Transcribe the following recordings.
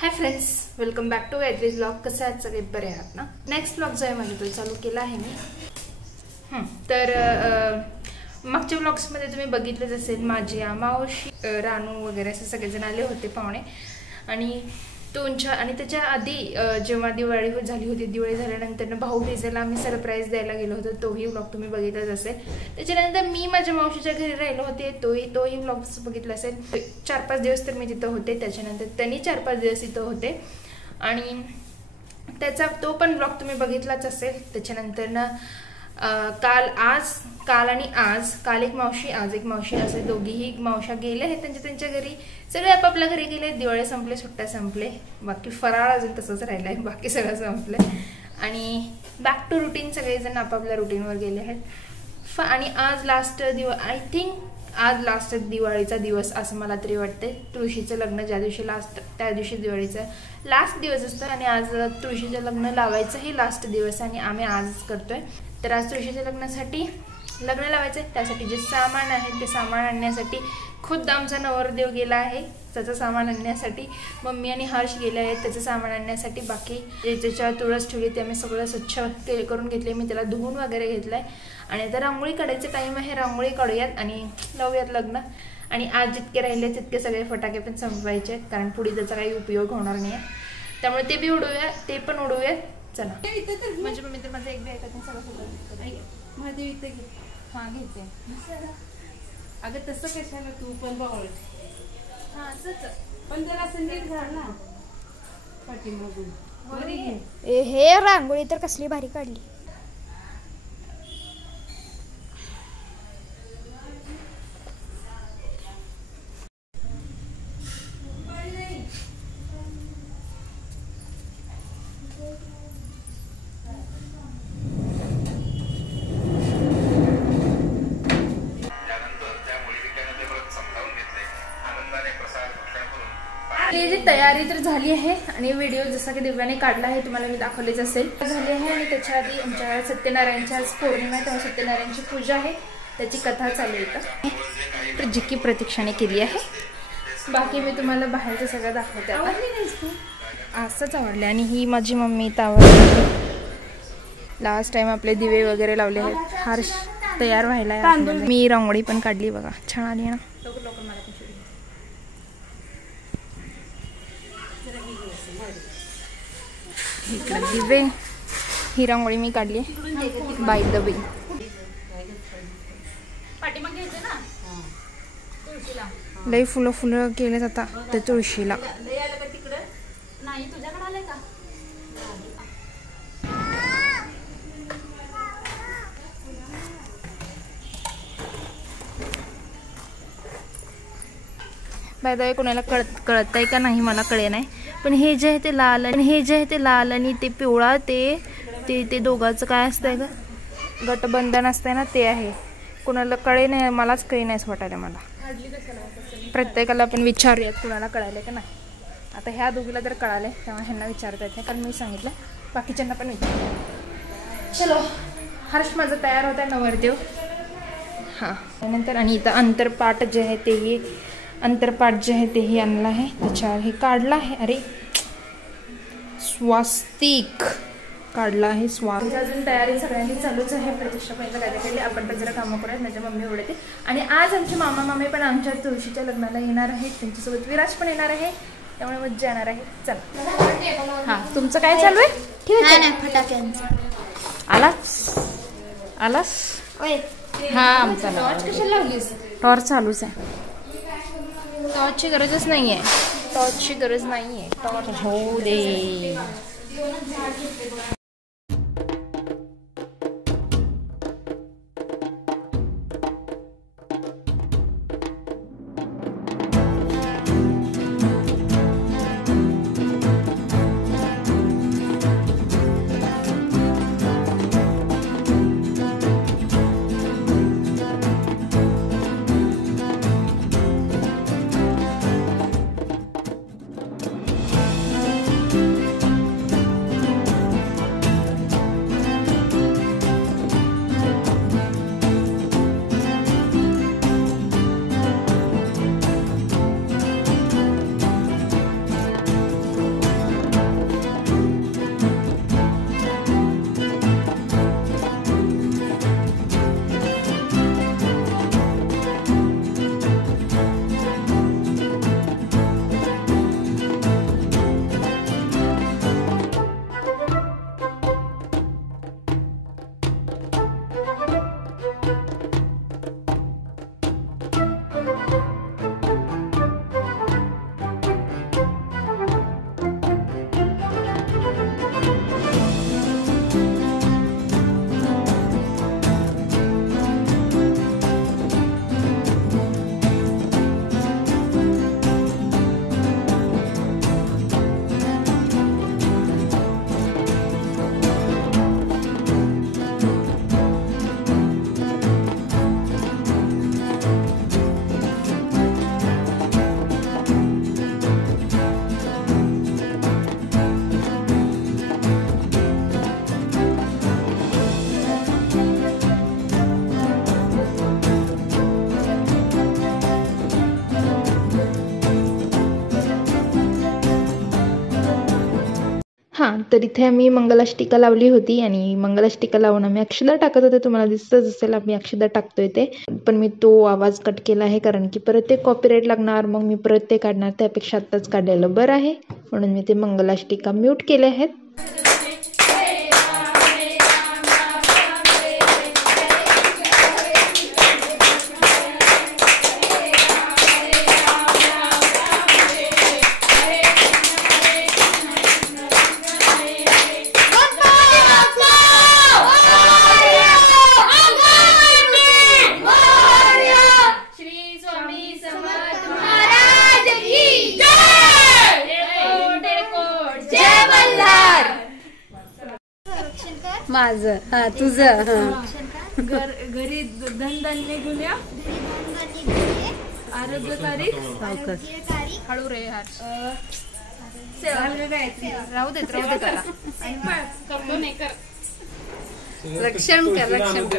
High friends, welcome back to Gayatri's blog. कसे आहात सगळे? बरे आहात ना? नेक्स्ट ब्लॉग जो आहे माझा तो चालू केला आहे मी. तर मागच्या ब्लॉग्समध्ये तुम्ही बघितलंच असेल, माझी मावशी, रानू वगैरे असे सगळेजण आले होते पाहुणे. आणि आणि त्याच्या आधी जेव्हा दिवाळी झाली होती, दिवाळी झाल्यानंतर भाऊबीजेला आम्ही सरप्राईज द्यायला गेलो होतो, तोही ब्लॉग तुम्ही बघितलाच असेल. त्याच्यानंतर मी माझ्या मावशीच्या घरी राहिलो होते, तोही ब्लॉग बघितला असेल. 4-5 दिवस तर मी तिथं होते. त्याच्यानंतर त्यांनी 4-5 दिवस इथं होते आणि त्याचा तो पण ब्लॉग तुम्ही बघितलाच असेल. त्याच्यानंतर ना काल आणि आज, काल एक मावशी आज एक मावशी, असे दोघीही मावशा गेले आहेत त्यांच्या घरी. सगळे आपापल्या घरी गेले. दिवाळी संपले, सुट्ट्या संपले, बाकी फराळ अजून तसंच राहिलंय, बाकी सगळं संपलंय आणि बॅक टू रुटीन. सगळेजण आपापल्या रुटीनवर गेले आहेत. आणि आज लास्ट आय थिंक आज लास्ट दिवाळीचा दिवस असं मला तरी वाटते. तुळशीचं लग्न ज्या दिवशी त्या दिवशी दिवाळीचा लास्ट दिवस असतो आणि आज तुळशीचं लग्न लावायचं हे लास्ट दिवस आणि आम्ही आज करतोय. तर आज तुळशीच्या लग्नासाठी लग्न लावायचं आहे. त्यासाठी जे सामान आहे ते सामान आणण्यासाठी खुद्द आमचा नवरदेव गेला आहे. त्याचं सामान आणण्यासाठी मम्मी आणि हर्ष गेले आहेत त्याचं सामान आणण्यासाठी. बाकी ज्याच्या तुळस ठेवली ते आम्ही सगळं स्वच्छ करून घेतले. मी त्याला धुवून वगैरे घेतलंय आणि आता रांगोळी काढायचं टाईम आहे. रांगोळी काढूयात आणि लावूयात लग्न. आणि आज जितके राहिले तितके सगळे फटाके पण संपवायचे आहेत, कारण पुढे त्याचा काही उपयोग होणार नाही आहे. त्यामुळे ते बी उडवूया, ते पण उडवूयात. चला. म्हणजे मम्मी तर माझं एक बी ऐकत सगळं महादेव इथं घे. हां घ्यायचे. अगं तसं कशाला, तू पण बघ. हां असंच पण जरा असं नीट झालं ना पाठीमागून. हे रांगोळी तर कसली भारी काढली. जी तयारी तर झाली आहे आणि व्हिडिओ जसा की दिव्याने काढला आहे तुम्हाला मी दाखवलेच असेल झाली आहे. आणि त्याच्या आधी आमच्या सत्यनारायणची आज पौर्णिमा आहे, तेव्हा सत्यनारायणची पूजा आहे, त्याची कथा चालू आहे. तर जी की प्रतीक्षाने केली आहे. बाकी मी तुम्हाला बाहेरचं सगळं दाखवते. आता असंच आवडले. आणि ही माझी मम्मी तावडली. लास्ट टाइम आपले दिवे वगैरे लावले आहेत. हर्ष तयार व्हायला आहे. मी रांगोळी पण काढली बघा, छान आली ना. इकडे दिवे, ही रांगोळी मी काढली बाय द वे. लई फुलं केले आता त्या तुळशीला. बाय द वे कोणाला कळतंय का नाही मला कळे नाही, पण हे जे आहे ते लाल आणि ते पिवळा ते दोघांचं काय असतंय ग, गटबंधन असतंय ना, ते आहे. कोणाला कळे नाही, मलाच कळे नाही असं वाटायला मला. प्रत्येकाला आपण विचारूयात कुणाला कळायला का नाही. आता ह्या दोघीला तर कळालंय, तेव्हा ह्यांना विचारता येत नाही कारण मी सांगितलं. बाकीच्यांना पण विचार. चलो, हर्ष माझं तयार होत आहे नवरदेव. हां त्यानंतर आणि इथं अंतरपाठ जे आहे तेही आणलं आहे. त्याच्यावर हे काढलं आहे. अरे स्वास्तिक काढला आहे. अजून तयारी सगळ्यांनी चालूच आहे. प्रतिष्ठापनेचं काय केले आपण पण जरा कामं करूयात. माझ्या मम्मी उडते. आणि आज आमचे मामा मामी पण आमच्या तुळशीच्या लग्नाला येणार आहेत. त्यांच्यासोबत विराज पण येणार आहे, त्यामुळे मज्जा येणार आहे. चला. हां तुमचं काय चालू आहे? ठीक आहे. फटाक्यांचं आलास हां आमचा टॉर्च कशाला लावलीस? टॉर्च चालूच आहे. टॉर्चची गरजच नाही आहे. टॉर्च होऊ दे. तर इथे आम्ही मंगलाष्टिका लावली होती आणि मंगलाष्टिका लावून आम्ही अक्षदा टाकत होते. तुम्हाला दिसतच असेल आम्ही अक्षदा टाकतोय ते, पण मी तो आवाज कट केला आहे कारण की परत ते कॉपीराईट लागणार, मग मी परत ते काढणार. त्यापेक्षा आत्ताच काढलेलं बरं आहे, म्हणून मी ते मंगलाष्टिका म्यूट केले आहेत. माझं हा तुझं हा. घरी धनधान्य घेऊन या. आरोग्यकारी हळू रे राहू देत त्याला. रक्षण कर रक्षण कर.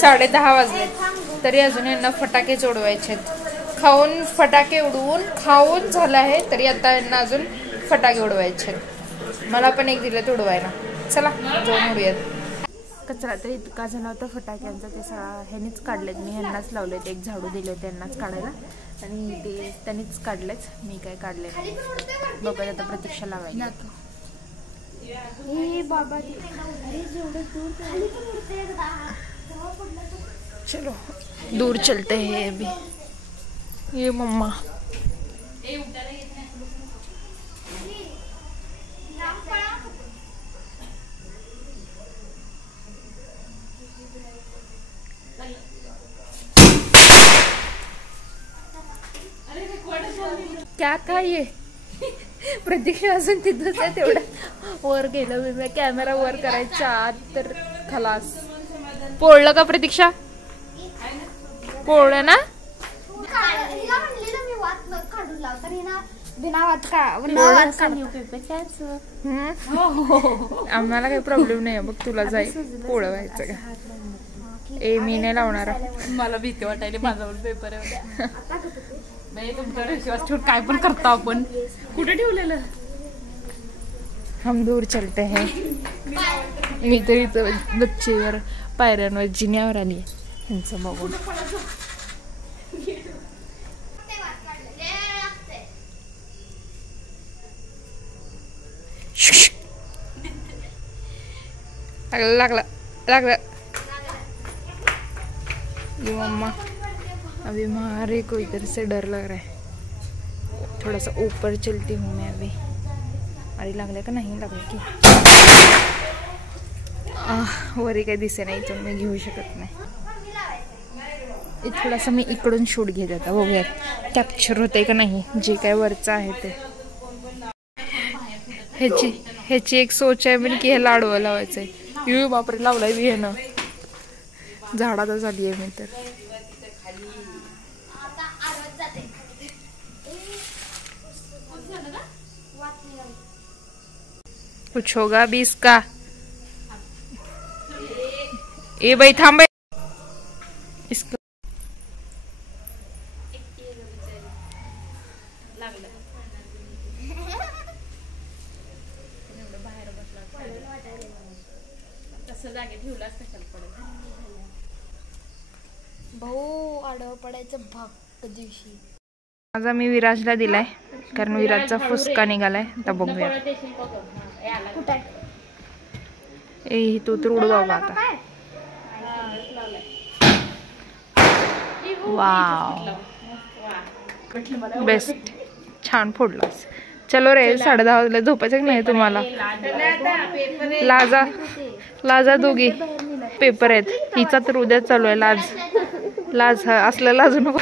साडे 10 वाजले तरी अजून यांना फटाके जोडवायचे आहेत. खाऊन फटाके उडवून खाऊन झालं आहे तरी आता यांना अजून फटाके उडवायचे आहेत. मला पण एक दिलं उडवायला. चला जाऊन उडूयात. कचरा तर इतका झाला होता फटाक्यांचा, ते सगळा ह्यांनीच काढलेत. मी ह्यांनाच लावलेत, एक झाडू दिले होते यांनाच काढायला आणि ते त्यांनीच काढलेच, मी काय काढले नाही. बघा आता प्रतीक्षा लावायला. चलो दूर चलते हैं अभी. ये मम्मा क्या था ये. प्रतीक्षा अजून तिथंच आहे. तेवढं वर गेलं मी कॅमेरा वर करायच्या आत तर खलास. पोळलं का प्रतीक्षा? पोळलं ना. आम्हाला काही प्रॉब्लेम नाही बघ. तुला जाईल पोळवायचं का? ए मी नाही लावणार. मला भीती वाटायली. माझ्यावर पेपर आहे. तुमच्यावर विश्वास ठेवून काय पण करतो आपण. कुठे ठेवलेलं? हम दूर चलते हैं. मी तरी गच्चीवर पायऱ्यांवर जिन्यावर आली आहे ह्यांचं बघून. लागला लागला। ये मम्मा अभी मारे को इधर से डर लग रहा है, थोड़ा सा ऊपर चलती हूँ मैं अभी। अरे लागले का नाही लागले की वरी काही दिसे नाही, इथून मी घेऊ शकत नाही। थोडासा मी इकडून शूट घेत आता, बघूया कॅप्चर होते का नाही जे काय वरचं आहे ते। ह्याची एक सोच आहे मी की हे लाडवा लावायचंय। यू बापरे लावलाय मी ह्यानं, झाडात झाली आहे मी तर। कुछ होगा भी इसका। ए भाई थांब इसका। भाऊ आडवं पडायचं भाग दिवशी। माझा मी विराजला दिलाय कारण विराजचा फुसका निघालाय, आता बघूया। ए तू तर उड बाबा आता। वाव बेस्ट, छान फोडलास। चलो रे 10:30 वाजले, झोपायचं नाही तुम्हाला? लाजा लाजा दोघी पेपर आहेत, हिचा तर उद्या चालू आहे। लाज असलं लाजू नको।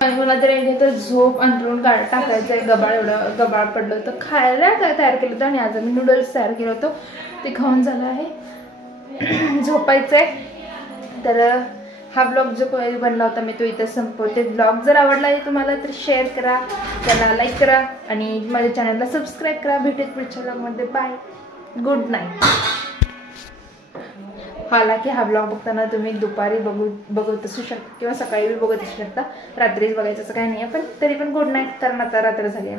मला तर झोप अंतरून टाकायचंय, गबाळ एवढं गबाळ पडलं होतं। खायला तयार केलं होतं आणि आज मी नूडल्स तयार केलं होतं, ते खाऊन झालं आहे। झोपायचंय। तर हा ब्लॉग जो बनला होता मी तो इथं संपवते। ब्लॉग जर आवडला आहे तुम्हाला तर शेअर करा, त्याला लाईक करा आणि माझ्या चॅनलला सबस्क्राईब करा। भेटूयात पुढच्या ब्लॉगमध्ये, बाय, गुड नाईट। हालाकी हा ब्लॉग बघताना तुम्ही दुपारी बघत असू शकता किंवा सकाळी बघत असू शकता, रात्रीच बघायचं असं काही नाही आहे, पण तरी पण गुड नाईट, कारण आता रात्र झाली आहे।